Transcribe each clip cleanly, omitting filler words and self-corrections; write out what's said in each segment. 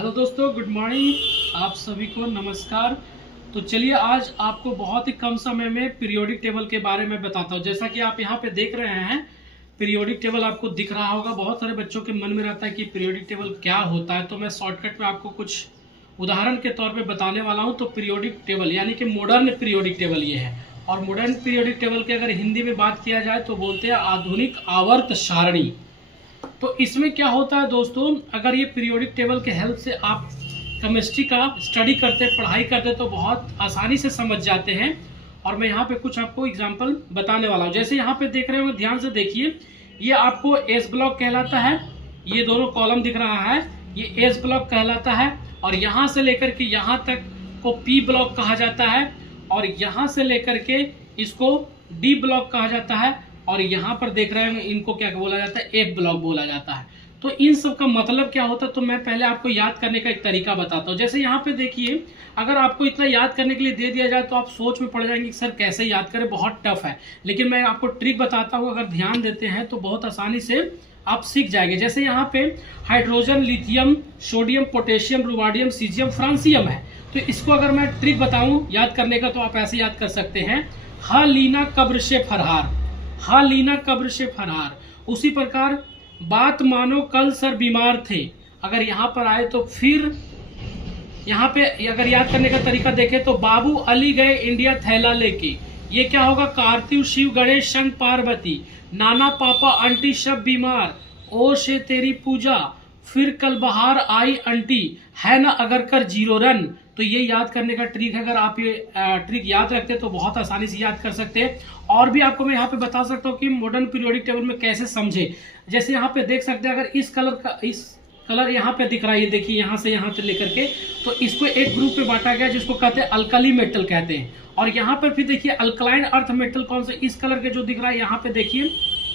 Hello दोस्तों, good morning. आप सभी को नमस्कार। तो चलिए आज आपको बहुत ही कम समय में पीरियोडिक टेबल के बारे में बताता हूँ। जैसा कि आप यहाँ पे देख रहे हैं, पीरियोडिक टेबल आपको दिख रहा होगा। बहुत सारे बच्चों के मन में रहता है कि पीरियोडिक टेबल क्या होता है, तो मैं शॉर्टकट में आपको कुछ उदाहरण के तौर पे बताने वाला हूँ। तो पीरियोडिक टेबल यानी कि मॉडर्न पीरियोडिक टेबल ये है। और मॉडर्न पीरियोडिक टेबल की अगर हिंदी में बात किया जाए तो बोलते हैं आधुनिक आवर्त सारणी। तो इसमें क्या होता है दोस्तों, अगर ये पीरियोडिक टेबल के हेल्प से आप केमिस्ट्री का स्टडी करते, पढ़ाई करते तो बहुत आसानी से समझ जाते हैं। और मैं यहाँ पे कुछ आपको एग्जांपल बताने वाला हूँ। जैसे यहाँ पे देख रहे हो, ध्यान से देखिए, ये आपको एस ब्लॉक कहलाता है। ये दोनों कॉलम दिख रहा है, ये एस ब्लॉक कहलाता है। और यहाँ से लेकर के यहाँ तक को पी ब्लॉक कहा जाता है। और यहाँ से लेकर के इसको डी ब्लॉक कहा जाता है। और यहाँ पर देख रहे हैं, इनको क्या बोला जाता है, एफ ब्लॉक बोला जाता है। तो इन सब का मतलब क्या होता है, तो मैं पहले आपको याद करने का एक तरीका बताता हूँ। जैसे यहाँ पे देखिए, अगर आपको इतना याद करने के लिए दे दिया जाए तो आप सोच में पड़ जाएंगे कि सर कैसे याद करें, बहुत टफ है। लेकिन मैं आपको ट्रिक बताता हूँ, अगर ध्यान देते हैं तो बहुत आसानी से आप सीख जाएंगे। जैसे यहाँ पे hydrogen, lithium, sodium, potassium, rubidium, caesium, francium है। तो इसको अगर मैं ट्रिक बताऊँ याद करने का, तो आप ऐसे याद कर सकते हैं, हा लीना कब्र से फरहार, हा लीना कब्र से फरार। उसी प्रकार बात मानो कल सर बीमार थे। अगर यहाँ पर आए तो फिर यहाँ पे अगर याद करने का तरीका देखें तो बाबू अली गए इंडिया थैला लेके। ये क्या होगा, कार्तिक शिव गणेश शंख पार्वती, नाना पापा आंटी सब बीमार, ओ से तेरी पूजा, फिर कल बहार आई आंटी, है ना अगर कर जीरो रन। तो ये याद करने का ट्रिक है। अगर आप ये ट्रिक याद रखते हैं तो बहुत आसानी से याद कर सकते हैं। और भी आपको मैं यहाँ पे बता सकता हूँ कि मॉडर्न पीरियोडिक टेबल में कैसे समझे। जैसे यहाँ पे देख सकते हैं, अगर इस कलर यहाँ पे दिख रहा है, ये देखिए यहाँ से यहाँ से लेकर के, तो इसको एक ग्रुप में बांटा गया जिसको कहते हैं अल्कली मेटल कहते हैं। और यहाँ पर फिर देखिए अल्कलाइन अर्थ मेटल कौन से, इस कलर के जो दिख रहा है यहाँ पे देखिए,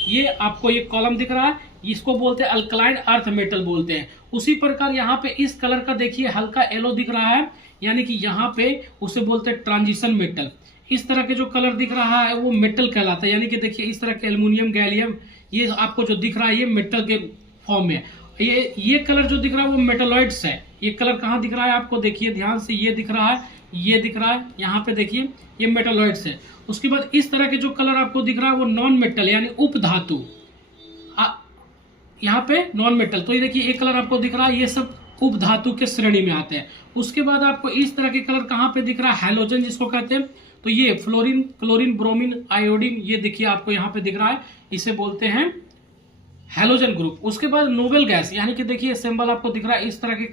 ये आपको ये कॉलम दिख रहा है, इसको बोलते हैं अल्कलाइन अर्थ मेटल बोलते हैं। उसी प्रकार यहाँ पे इस कलर का देखिए हल्का येलो दिख रहा है, यानी कि यहाँ पे उसे बोलते हैं ट्रांजिशन मेटल। इस तरह के जो कलर दिख रहा है वो मेटल कहलाता है। यानी कि देखिए इस तरह के एल्युमिनियम, गैलियम, ये आपको जो दिख रहा है ये मेटल के फॉर्म में। ये कलर जो दिख रहा है वो मेटलॉइड्स है। ये कलर कहाँ दिख रहा है आपको, देखिए ध्यान से, ये दिख रहा है, ये दिख रहा है, यहाँ पे देखिए ये मेटलॉइड्स है। उसके बाद इस तरह के जो कलर आपको दिख रहा है वो नॉन मेटल यानी उप धातु, यहाँ पे नॉन मेटल। तो ये देखिए एक कलर आपको दिख रहा है, ये सब उप धातु के श्रेणी में आते हैं। उसके बाद आपको इस तरह के कलर कहाँ पे दिख रहा है, हैलोजन जिसको कहते हैं। तो ये फ्लोरीन, क्लोरीन, ब्रोमीन, आयोडीन, ये देखिए आपको यहाँ पे दिख रहा है, इसे बोलते हैं हैलोजन ग्रुप। उसके बाद नोबल गैस, यानी कि देखिए सिंबल आपको दिख रहा है इस तरह के